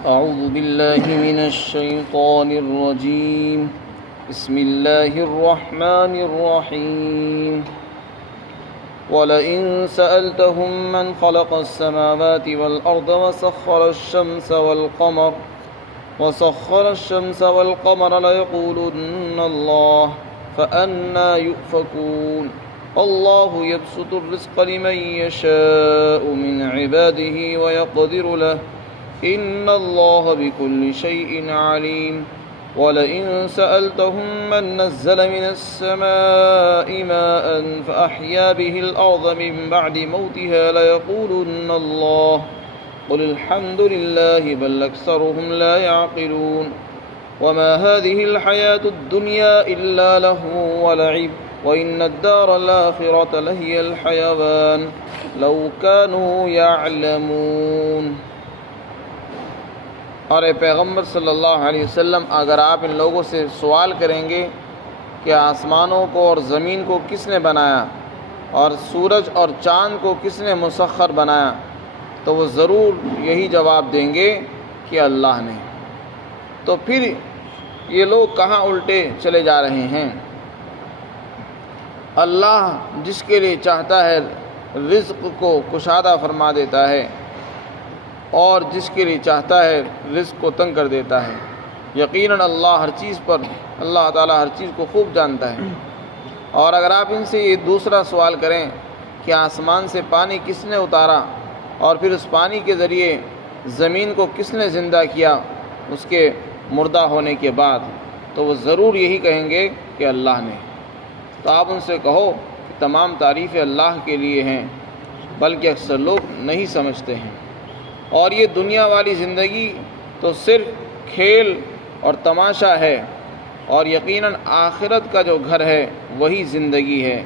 أعوذ بالله من الشيطان الرجيم. بسم الله الرحمن الرحيم. ولئن سألتهم من خلق السماوات والأرض وسخر الشمس والقمر ليقولن الله فأنى يؤفكون. الله يبسط الرزق لمن يشاء من عباده ويقدر له إن الله بكل شيء عليم. ولئن سألتهم من نزل من السماء ماء فأحيا به الأرض من بعد موتها ليقولن الله قل الحمد لله بل أكثرهم لا يعقلون. وما هذه الحياة الدنيا إلا لهو ولعب وإن الدار الآخرة لهي الحيوان لو كانوا يعلمون. اور اے پیغمبر صلی اللہ علیہ وسلم، اگر آپ ان لوگوں سے سوال کریں گے کہ آسمانوں کو اور زمین کو کس نے بنایا اور سورج اور چاند کو کس نے مسخر بنایا، تو وہ ضرور یہی جواب دیں گے کہ اللہ نے. تو پھر یہ لوگ کہاں الٹے چلے جا رہے ہیں. اللہ جس کے لیے چاہتا ہے رزق کو کشادہ فرما دیتا ہے اور جس کے لیے چاہتا ہے رزق کو تنگ کر دیتا ہے. یقیناً اللہ تعالیٰ ہر چیز کو خوب جانتا ہے. اور اگر آپ ان سے یہ دوسرا سوال کریں کہ آسمان سے پانی کس نے اتارا اور پھر اس پانی کے ذریعے زمین کو کس نے زندہ کیا اس کے مردہ ہونے کے بعد، تو وہ ضرور یہی کہیں گے کہ اللہ نے. تو آپ ان سے کہو کہ تمام تعریفیں اللہ کے لیے ہیں، بلکہ اکثر لوگ نہیں سمجھتے ہیں. اور یہ دنیا والی زندگی تو صرف کھیل اور تماشا ہے، اور یقیناً آخرت کا جو گھر ہے وہی زندگی ہے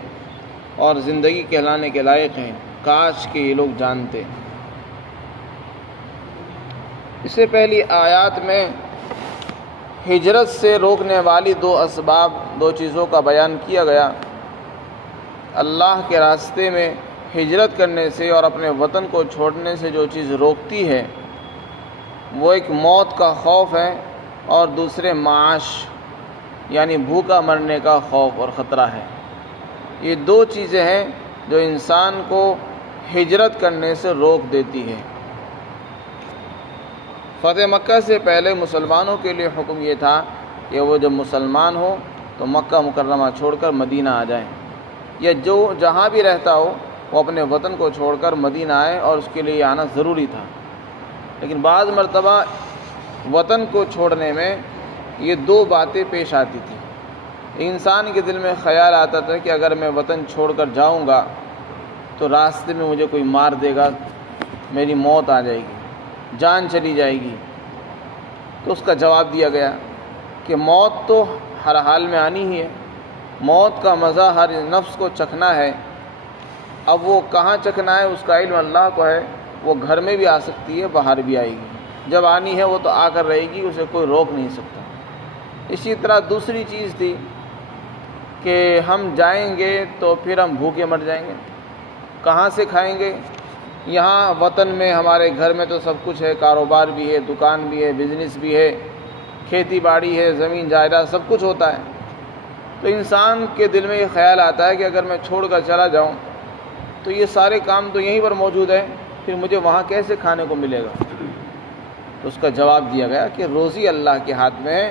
اور زندگی کہلانے کے لائق ہے. کاش کہ یہ لوگ جانتے. اس سے پہلی آیات میں ہجرت سے روکنے والی دو چیزوں کا بیان کیا گیا. اللہ کے راستے میں ہجرت کرنے سے اور اپنے وطن کو چھوڑنے سے جو چیز روکتی ہے وہ ایک موت کا خوف ہے اور دوسرے معاش یعنی بھوکا مرنے کا خوف اور خطرہ ہے. یہ دو چیزیں ہیں جو انسان کو ہجرت کرنے سے روک دیتی ہے. فتح مکہ سے پہلے مسلمانوں کے لیے حکم یہ تھا کہ وہ جب مسلمان ہو تو مکہ مکرمہ چھوڑ کر مدینہ آ جائیں، یا جو جہاں بھی رہتا ہو وہ اپنے وطن کو چھوڑ کر مدینہ آئے، اور اس کے لیے آنا ضروری تھا. لیکن بعض مرتبہ وطن کو چھوڑنے میں یہ دو باتیں پیش آتی تھیں. انسان کے دل میں خیال آتا تھا کہ اگر میں وطن چھوڑ کر جاؤں گا تو راستے میں مجھے کوئی مار دے گا، میری موت آ جائے گی، جان چلی جائے گی. تو اس کا جواب دیا گیا کہ موت تو ہر حال میں آنی ہی ہے، موت کا مزہ ہر نفس کو چکھنا ہے. اب وہ کہاں چکھنا ہے اس کا علم اللہ کو ہے. وہ گھر میں بھی آ سکتی ہے، باہر بھی آئے گی. جب آنی ہے وہ تو آ کر رہے گی، اسے کوئی روک نہیں سکتا. اسی طرح دوسری چیز تھی کہ ہم جائیں گے تو پھر ہم بھوکے مر جائیں گے. کہاں سے کھائیں گے؟ یہاں وطن میں ہمارے گھر میں تو سب کچھ ہے، کاروبار بھی ہے، دکان بھی ہے، بزنس بھی ہے، کھیتی باڑی ہے، زمین جائیداد سب کچھ ہوتا ہے. تو انسان کے دل میں یہ خیال آتا ہے کہ اگر میں چھوڑ کر چلا جاؤں تو یہ سارے کام تو یہیں پر موجود ہے، پھر مجھے وہاں کیسے کھانے کو ملے گا. تو اس کا جواب دیا گیا کہ روزی اللہ کے ہاتھ میں ہے.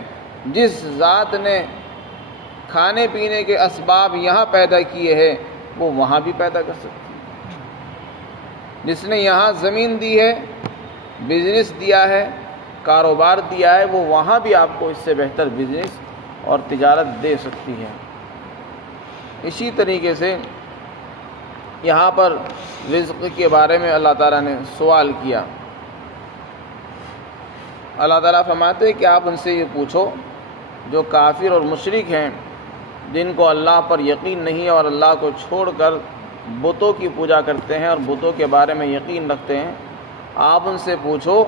جس ذات نے کھانے پینے کے اسباب یہاں پیدا کیے ہیں وہ وہاں بھی پیدا کر سکتی ہے. جس نے یہاں زمین دی ہے، بزنس دیا ہے، کاروبار دیا ہے، وہ وہاں بھی آپ کو اس سے بہتر بزنس اور تجارت دے سکتی ہے. اسی طریقے سے یہاں پر رزق کے بارے میں اللہ تعالیٰ نے سوال کیا. اللہ تعالیٰ فرماتے ہیں کہ آپ ان سے یہ پوچھو جو کافر اور مشرک ہیں، جن کو اللہ پر یقین نہیں ہے اور اللہ کو چھوڑ کر بتوں کی پوجا کرتے ہیں اور بتوں کے بارے میں یقین رکھتے ہیں. آپ ان سے پوچھو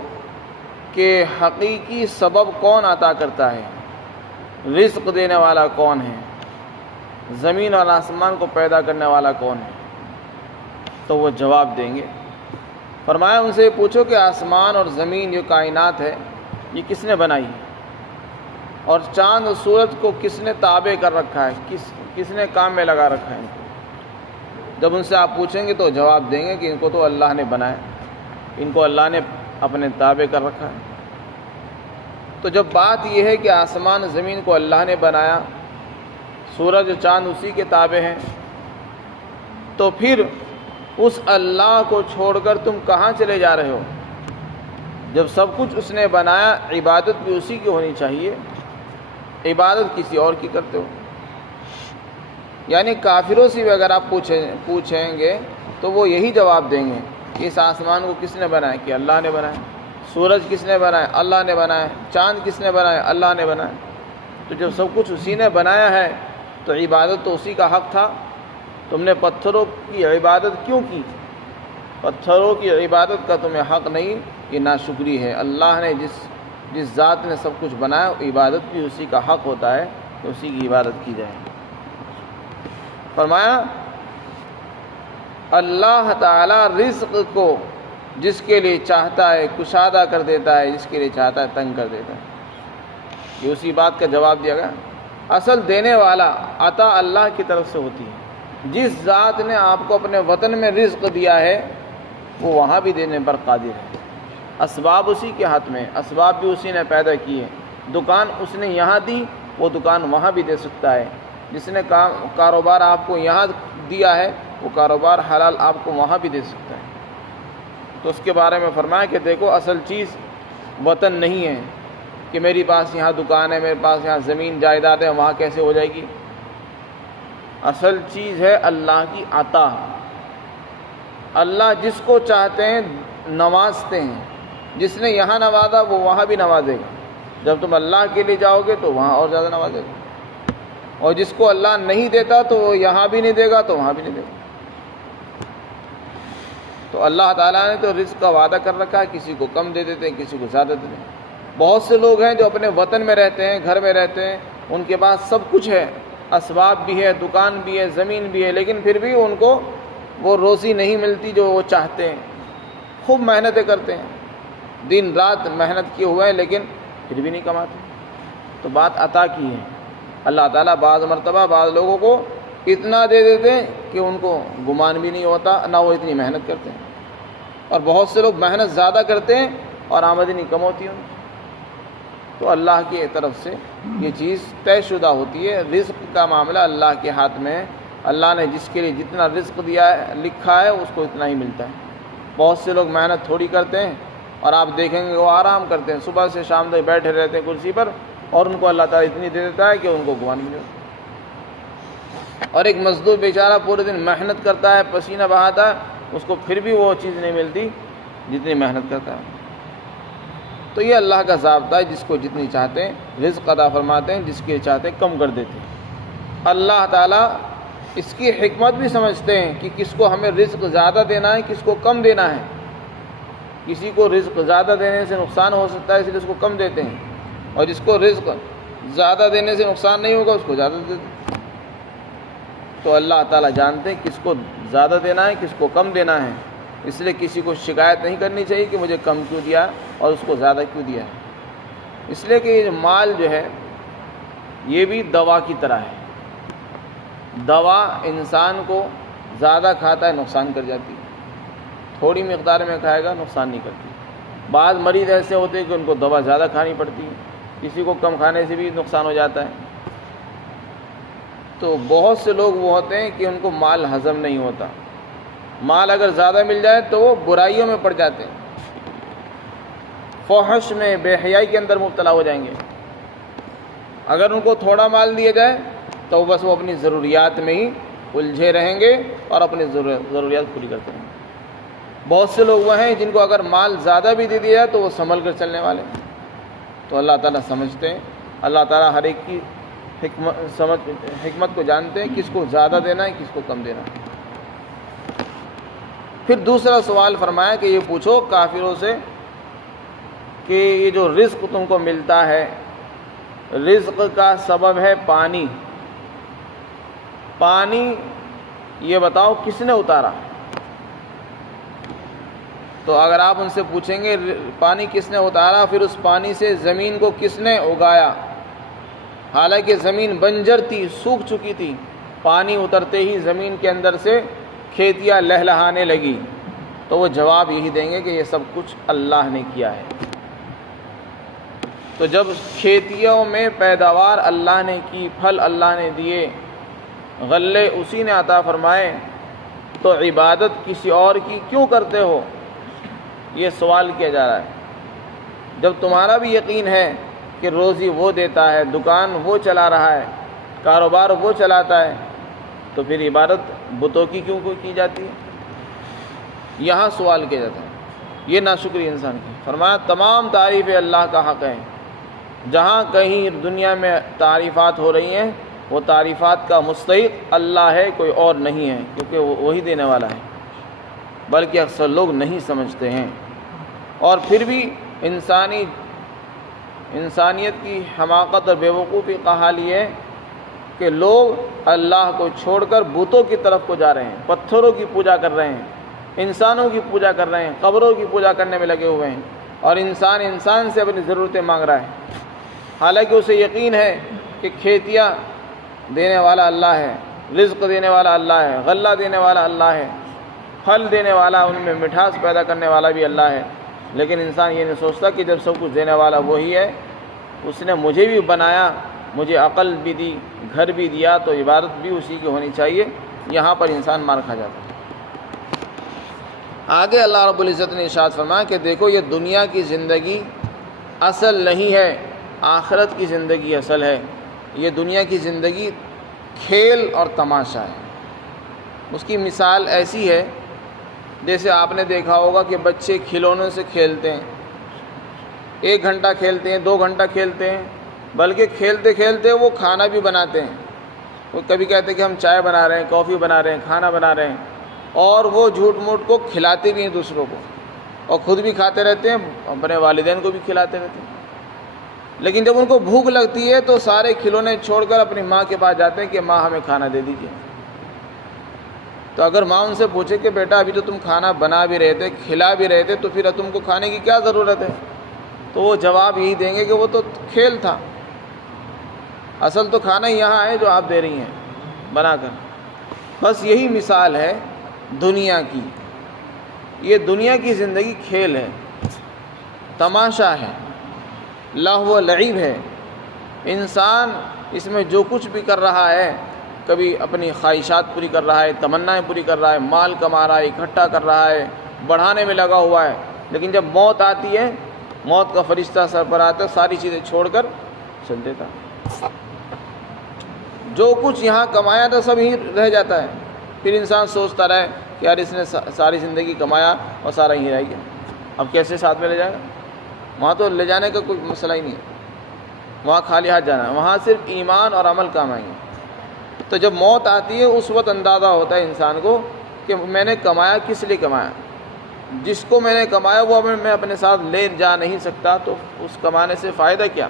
کہ حقیقی سبب کون عطا کرتا ہے، رزق دینے والا کون ہے، زمین اور آسمان کو پیدا کرنے والا کون ہے. تو وہ جواب دیں گے فرمایا ان سے پوچھو کہ آسمان اور زمین جو کائنات ہے یہ کس نے بنائی ہے، اور چاند اور سورج کو کس نے تابع کر رکھا ہے، کس نے کام میں لگا رکھا ہے ان کو۔ جب ان سے آپ پوچھیں گے تو جواب دیں گے کہ ان کو تو اللہ نے بنایا، ان کو اللہ نے اپنے تابع کر رکھا ہے۔ تو جب بات یہ ہے کہ آسمان زمین کو اللہ نے بنایا، سورج اور چاند اسی کے تابع ہیں، تو پھر اس اللہ کو چھوڑ کر تم کہاں چلے جا رہے ہو؟ جب سب کچھ اس نے بنایا، عبادت بھی اسی کی ہونی چاہیے، عبادت کسی اور کی کرتے ہو۔ یعنی کافروں سے بھی اگر آپ پوچھیں گے تو وہ یہی جواب دیں گے کہ اس آسمان کو کس نے بنایا؟ کہ اللہ نے بنایا۔ سورج کس نے بنایا؟ اللہ نے بنایا۔ چاند کس نے بنایا؟ اللہ نے بنایا۔ تو جب سب کچھ اسی نے بنایا ہے تو عبادت تو اسی کا حق تھا۔ تم نے پتھروں کی عبادت کیوں کی؟ پتھروں کی عبادت کا تمہیں حق نہیں، یہ ناشکری ہے۔ اللہ نے جس ذات نے سب کچھ بنایا، عبادت بھی اسی کا حق ہوتا ہے کہ اسی کی عبادت کی جائے۔ فرمایا اللہ تعالی رزق کو جس کے لیے چاہتا ہے کشادہ کر دیتا ہے، جس کے لیے چاہتا ہے تنگ کر دیتا ہے۔ یہ اسی بات کا جواب دیا گیا۔ اصل دینے والا عطا اللہ کی طرف سے ہوتی ہے۔ جس ذات نے آپ کو اپنے وطن میں رزق دیا ہے وہ وہاں بھی دینے پر قادر ہے۔ اسباب اسی کے ہاتھ میں، اسباب بھی اسی نے پیدا کیے۔ دکان اس نے یہاں دی، وہ دکان وہاں بھی دے سکتا ہے۔ جس نے کاروبار آپ کو یہاں دیا ہے وہ کاروبار حلال آپ کو وہاں بھی دے سکتا ہے۔ تو اس کے بارے میں فرمایا کہ دیکھو اصل چیز وطن نہیں ہے کہ میری پاس یہاں دکان ہے، میرے پاس یہاں زمین جائیداد ہے، وہاں کیسے ہو جائے گی۔ اصل چیز ہے اللہ کی عطا۔ اللہ جس کو چاہتے ہیں نوازتے ہیں، جس نے یہاں نوازا وہ وہاں بھی نوازے گا۔ جب تم اللہ کے لیے جاؤ گے تو وہاں اور زیادہ نوازے گا، اور جس کو اللہ نہیں دیتا تو وہ یہاں بھی نہیں دے گا تو وہاں بھی نہیں دے گا۔ تو اللہ تعالیٰ نے تو رزق کا وعدہ کر رکھا ہے، کسی کو کم دے دیتے ہیں، کسی کو زیادہ دے دیتے ہیں۔ بہت سے لوگ ہیں جو اپنے وطن میں رہتے ہیں، گھر میں رہتے ہیں، ان کے پاس سب کچھ ہے، اسباب بھی ہے، دکان بھی ہے، زمین بھی ہے، لیکن پھر بھی ان کو وہ روزی نہیں ملتی جو وہ چاہتے ہیں۔ خوب محنتیں کرتے ہیں، دن رات محنت کیے ہوئے ہیں، لیکن پھر بھی نہیں کماتے۔ تو بات عطا کی ہے۔ اللہ تعالیٰ بعض مرتبہ بعض لوگوں کو اتنا دے دیتے ہیں کہ ان کو گمان بھی نہیں ہوتا، نہ وہ اتنی محنت کرتے ہیں۔ اور بہت سے لوگ محنت زیادہ کرتے ہیں اور آمدنی کم ہوتی ہے ان کی۔ تو اللہ کی طرف سے یہ چیز طے شدہ ہوتی ہے۔ رزق کا معاملہ اللہ کے ہاتھ میں ہے۔ اللہ نے جس کے لیے جتنا رزق دیا ہے، لکھا ہے، اس کو اتنا ہی ملتا ہے۔ بہت سے لوگ محنت تھوڑی کرتے ہیں اور آپ دیکھیں گے وہ آرام کرتے ہیں، صبح سے شام تک بیٹھے رہتے ہیں کرسی پر، اور ان کو اللہ تعالیٰ اتنی دے دیتا ہے کہ ان کو گمان بھی نہیں ہوتا۔ اور ایک مزدور بیچارہ پورے دن محنت کرتا ہے، پسینہ بہاتا ہے، اس کو پھر بھی وہ چیز نہیں ملتی جتنی محنت کرتا ہے۔ تو یہ اللہ کا ضابطہ ہے، جس کو جتنی چاہتے ہیں رزق عطا فرماتے ہیں، جس کے چاہتے ہیں کم کر دیتے ہیں۔ اللہ تعالیٰ اس کی حکمت بھی سمجھتے ہیں کہ کس کو ہمیں رزق زیادہ دینا ہے، کس کو کم دینا ہے۔ کسی کو رزق زیادہ دینے سے نقصان ہو سکتا ہے، اس لیے اس کو کم دیتے ہیں، اور جس کو رزق زیادہ دینے سے نقصان نہیں ہوگا اس کو زیادہ دیتے ہیں۔ تو اللہ تعالیٰ جانتے ہیں کس کو زیادہ دینا ہے، کس کو کم دینا ہے۔ اس لیے کسی کو شکایت نہیں کرنی چاہیے کہ مجھے کم کیوں دیا اور اس کو زیادہ کیوں دیا ہے۔ اس لیے کہ یہ مال جو ہے یہ بھی دوا کی طرح ہے۔ دوا انسان کو زیادہ کھاتا ہے نقصان کر جاتی ہے، تھوڑی مقدار میں کھائے گا نقصان نہیں کرتی۔ بعض مریض ایسے ہوتے ہیں کہ ان کو دوا زیادہ کھانی پڑتی ہے، کسی کو کم کھانے سے بھی نقصان ہو جاتا ہے۔ تو بہت سے لوگ وہ ہوتے ہیں کہ ان کو مال ہضم نہیں ہوتا۔ مال اگر زیادہ مل جائے تو وہ برائیوں میں پڑ جاتے ہیں، فحش میں، بے حیائی کے اندر مبتلا ہو جائیں گے۔ اگر ان کو تھوڑا مال دیا جائے تو بس وہ اپنی ضروریات میں ہی الجھے رہیں گے اور اپنی ضروریات پوری کرتے ہیں۔ بہت سے لوگ وہ ہیں جن کو اگر مال زیادہ بھی دے دیا جائے تو وہ سنبھل کر چلنے والے ہیں۔ تو اللہ تعالیٰ سمجھتے ہیں، اللہ تعالیٰ ہر ایک کی حکمت کو جانتے ہیں، کس کو زیادہ دینا ہے، کس کو کم دینا ہے۔ پھر دوسرا سوال فرمایا کہ یہ پوچھو کافروں سے کہ یہ جو رزق تم کو ملتا ہے، رزق کا سبب ہے پانی۔ پانی یہ بتاؤ کس نے اتارا؟ تو اگر آپ ان سے پوچھیں گے پانی کس نے اتارا، پھر اس پانی سے زمین کو کس نے اگایا، حالانکہ زمین بنجر تھی، سوکھ چکی تھی، پانی اترتے ہی زمین کے اندر سے کھیتیاں لہلہانے لگی، تو وہ جواب یہی دیں گے کہ یہ سب کچھ اللہ نے کیا ہے۔ تو جب کھیتیوں میں پیداوار اللہ نے کی، پھل اللہ نے دیے، غلے اسی نے عطا فرمائے، تو عبادت کسی اور کی کیوں کرتے ہو؟ یہ سوال کیا جا رہا ہے۔ جب تمہارا بھی یقین ہے کہ روزی وہ دیتا ہے، دکان وہ چلا رہا ہے، کاروبار وہ چلاتا ہے، تو پھر عبادت بتوں کی کیوں کی جاتی ہے؟ یہاں سوال کیا جاتا ہے، یہ ناشکری انسان کی۔ فرمایا تمام تعریفیں اللہ کا حق ہے۔ جہاں کہیں دنیا میں تعریفات ہو رہی ہیں، وہ تعریفات کا مستحق اللہ ہے، کوئی اور نہیں ہے، کیونکہ وہ وہی دینے والا ہے، بلکہ اکثر لوگ نہیں سمجھتے ہیں۔ اور پھر بھی انسانیت کی حماقت اور بیوقوفی کا حال یہ ہے کہ لوگ اللہ کو چھوڑ کر بتوں کی طرف کو جا رہے ہیں، پتھروں کی پوجا کر رہے ہیں، انسانوں کی پوجا کر رہے ہیں، قبروں کی پوجا کرنے میں لگے ہوئے ہیں، اور انسان سے اپنی ضرورتیں مانگ رہا ہے، حالانکہ اسے یقین ہے کہ کھیتیاں دینے والا اللہ ہے، رزق دینے والا اللہ ہے، غلہ دینے والا اللہ ہے، پھل دینے والا، ان میں مٹھاس پیدا کرنے والا بھی اللہ ہے۔ لیکن انسان یہ نہیں سوچتا کہ جب سب کچھ دینے والا وہی ہے، اس نے مجھے بھی بنایا، مجھے عقل بھی دی، گھر بھی دیا، تو عبادت بھی اسی کی ہونی چاہیے۔ یہاں پر انسان مار کھا جاتا ہے۔ آگے اللہ رب العزت نے ارشاد فرمایا کہ دیکھو یہ دنیا کی زندگی اصل نہیں ہے، آخرت کی زندگی اصل ہے۔ یہ دنیا کی زندگی کھیل اور تماشا ہے۔ اس کی مثال ایسی ہے جیسے آپ نے دیکھا ہوگا کہ بچے کھلونوں سے کھیلتے ہیں، 1 گھنٹہ کھیلتے ہیں، 2 گھنٹہ کھیلتے ہیں، بلکہ کھیلتے کھیلتے وہ کھانا بھی بناتے ہیں۔ وہ کبھی کہتے ہیں کہ ہم چائے بنا رہے ہیں، کافی بنا رہے ہیں، کھانا بنا رہے ہیں، اور وہ جھوٹ موٹ کو کھلاتے بھی ہیں دوسروں کو، اور خود بھی کھاتے رہتے ہیں، اپنے والدین کو بھی کھلاتے رہتے ہیں۔ لیکن جب ان کو بھوک لگتی ہے تو سارے کھلونے چھوڑ کر اپنی ماں کے پاس جاتے ہیں کہ ماں ہمیں کھانا دے دیجیے۔ تو اگر ماں ان سے پوچھے کہ بیٹا ابھی تو تم کھانا بنا بھی رہے تھے، کھلا بھی رہے تھے، تو پھر تم کو کھانے کی کیا ضرورت ہے؟ تو وہ جواب یہی دیں گے کہ وہ تو کھیل تھا، اصل تو کھانا ہی یہاں ہے جو آپ دے رہی ہیں بنا کر۔ بس یہی مثال ہے دنیا کی۔ یہ دنیا کی زندگی کھیل ہے، تماشا ہے، لہو و لعب ہے۔ انسان اس میں جو کچھ بھی کر رہا ہے، کبھی اپنی خواہشات پوری کر رہا ہے، تمنائیں پوری کر رہا ہے، مال کما رہا ہے، اکٹھا کر رہا ہے، بڑھانے میں لگا ہوا ہے، لیکن جب موت آتی ہے، موت کا فرشتہ سر پر آتا ہے، ساری چیزیں چھوڑ کر چل دیتا ہے۔ جو کچھ یہاں کمایا تھا سب ہی رہ جاتا ہے۔ پھر انسان سوچتا رہے کہ یار اس نے ساری زندگی کمایا اور سارا ہی رہ گیا، اب کیسے ساتھ میں لے جائے گا؟ وہاں تو لے جانے کا کوئی مسئلہ ہی نہیں ہے، وہاں خالی ہاتھ جانا ہے، وہاں صرف ایمان اور عمل کام آئیں گے۔ تو جب موت آتی ہے اس وقت اندازہ ہوتا ہے انسان کو کہ میں نے کمایا کس لیے کمایا، جس کو میں نے کمایا وہ میں اپنے ساتھ لے جا نہیں سکتا، تو اس کمانے سے فائدہ کیا؟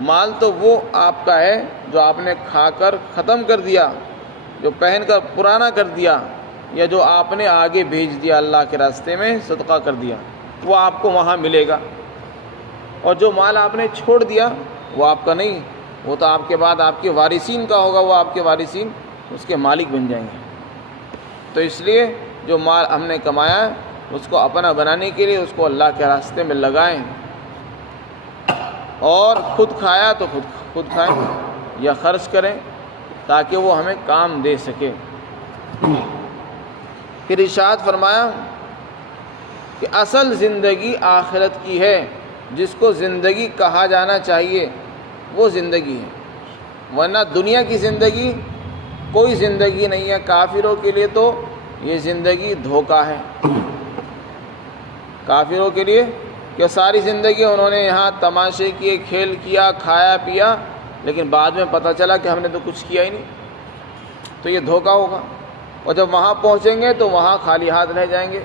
مال تو وہ آپ کا ہے جو آپ نے کھا کر ختم کر دیا، جو پہن کر پرانا کر دیا، یا جو آپ نے آگے بھیج دیا اللہ کے راستے میں صدقہ کر دیا، وہ آپ کو وہاں ملے گا۔ اور جو مال آپ نے چھوڑ دیا وہ آپ کا نہیں، وہ تو آپ کے بعد آپ کے وارثین کا ہوگا، وہ آپ کے وارثین اس کے مالک بن جائیں گے۔ تو اس لیے جو مال ہم نے کمایا ہے اس کو اپنا بنانے کے لیے اس کو اللہ کے راستے میں لگائیں، اور خود کھایا تو خود کھائیں یا خرچ کریں تاکہ وہ ہمیں کام دے سکے۔ پھر ارشاد فرمایا کہ اصل زندگی آخرت کی ہے، جس کو زندگی کہا جانا چاہیے وہ زندگی ہے، ورنہ دنیا کی زندگی کوئی زندگی نہیں ہے۔ کافروں کے لیے تو یہ زندگی دھوکہ ہے، کافروں کے لیے کہ ساری زندگی انہوں نے یہاں تماشے کیے، کھیل کیا، کھایا پیا، لیکن بعد میں پتہ چلا کہ ہم نے تو کچھ کیا ہی نہیں، تو یہ دھوکہ ہوگا۔ اور جب وہاں پہنچیں گے تو وہاں خالی ہاتھ رہ جائیں گے،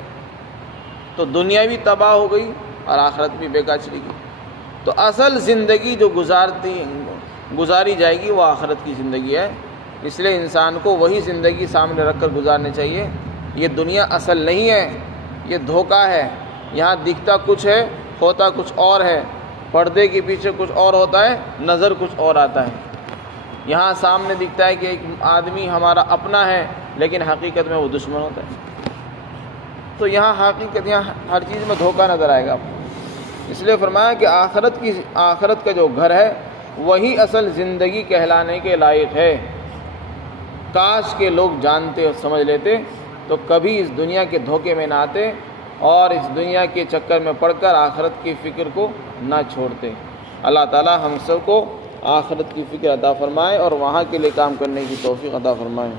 تو دنیا بھی تباہ ہو گئی اور آخرت بھی بیکار چلی گئی۔ تو اصل زندگی جو گزاری جائے گی وہ آخرت کی زندگی ہے، اس لیے انسان کو وہی زندگی سامنے رکھ کر گزارنی چاہیے۔ یہ دنیا اصل نہیں ہے، یہ دھوکہ ہے۔ یہاں دکھتا کچھ ہے، ہوتا کچھ اور ہے، پردے کے پیچھے کچھ اور ہوتا ہے، نظر کچھ اور آتا ہے۔ یہاں سامنے دکھتا ہے کہ ایک آدمی ہمارا اپنا ہے، لیکن حقیقت میں وہ دشمن ہوتا ہے۔ تو یہاں حقیقت، یہاں ہر چیز میں دھوکہ نظر آئے گا آپ کو۔ اس لیے فرمایا کہ آخرت کا جو گھر ہے وہی اصل زندگی کہلانے کے لائق ہے۔ کاش کے لوگ جانتے اور سمجھ لیتے تو کبھی اس دنیا کے دھوکے میں نہ آتے اور اس دنیا کے چکر میں پڑ کر آخرت کی فکر کو نہ چھوڑتے۔ اللہ تعالی ہم سب کو آخرت کی فکر عطا فرمائے اور وہاں کے لیے کام کرنے کی توفیق عطا فرمائے۔